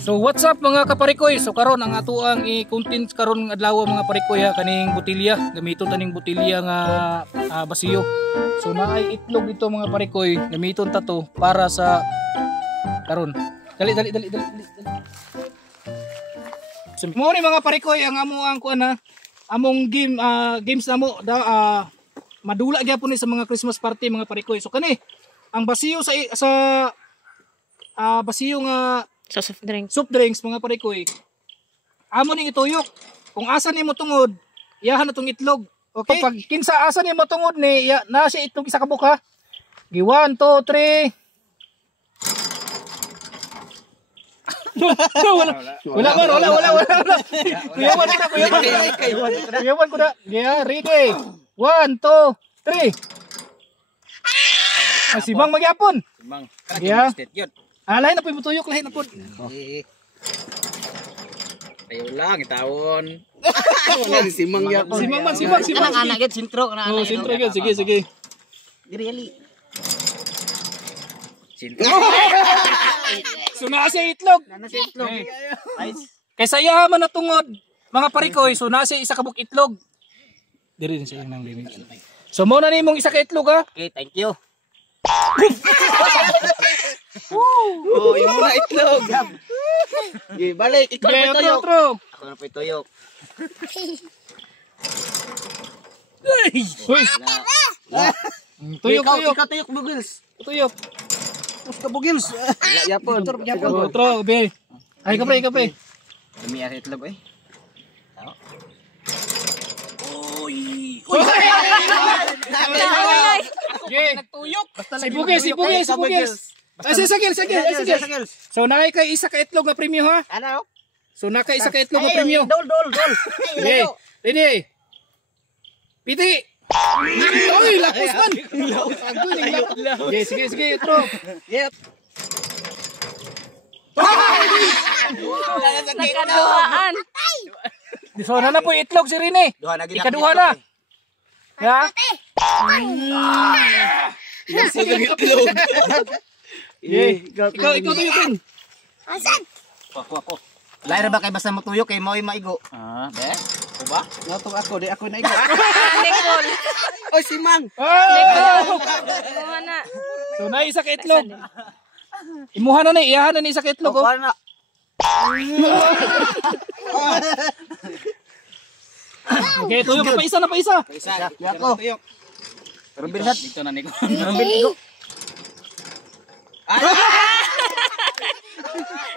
So what's up mga kaparikoy? So karon ang ato ang i-content karon adlaw mga parikoy ha, kaning botilya, gamiton taning botilya nga basiyo. So naay itlog dito mga parikoy, gamiton ta to para sa karon. Dali. So mo ni mga parikoy ang amo ang kuan na among games namo madula gyapon ni sa mga Christmas party mga parikoy. So kani ang basiyo sa basiyo nga So, soft drinks mga parikoy. Amo ning ituyok. Kung asa nimo tungod, iyahan na tong itlog. Okay? Pag kinsa asa nimo tungod ni na siya itlog isa ka buka. Gi 1 2 3. Wala. Kuyawan ko na. Yeah, ready. 1 2 3. Ay, simang magyapon. Simang. Yeah. Lain na po yung tuyok, lain na po. Ayaw lang, itawon. Wala si Simang yapon. Simang. Anak-anak yun, sintro. Oh, sintro yun, sige. Really? Sintro. So nasa itlog. Kaysa yaman na tungod, mga parikoy, so nasa isa kabuk itlog. Diri din siya nang limit. So mo na nimong isa ka itlog ha. Okay, thank you. Oh, yung muna itlog. Balik, ikaw na po tuyok. Ako na po tuyok. Tuyok. Ikaw tuyok, Bugils. Tuyok. Puska Bugils. Yapon. Otro, be. Ay, kapre. Dumi ang itlog eh. Nagtuyok. Si Bugis. Ay, sige. So nakay kay isa ka itlog na premyo ha. Ano? So nakay isa ka itlog na premyo. Dol. Okay. Ready. Piti. Oy, lapos man. Okay, sige, otro. Yep. nagkaduhaan. So na po itlog si Rene. Ikaduha na. Ya. Sige itlog. Ikaw tuyukin. Asan? Ako. Laira ba kay basta mo tuyok kay mao'y maigo? Be? Ko ba? Notong ako, di ako naigo. Nicole. Oy, Simang. Mana? So na isa ka itlog. Imuha na ni, iyahan na ni isa ka itlog. Na. Okay, tuyok pa isa. Isa. Yako. Tuyok. Rubilhat. Dito na ni ko. Rubil.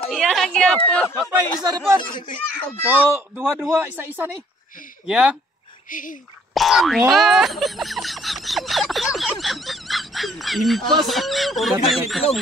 Iya po. Kapay, isa rin po. So, duha, isa ni. Yeah. Impas. Puro itlog.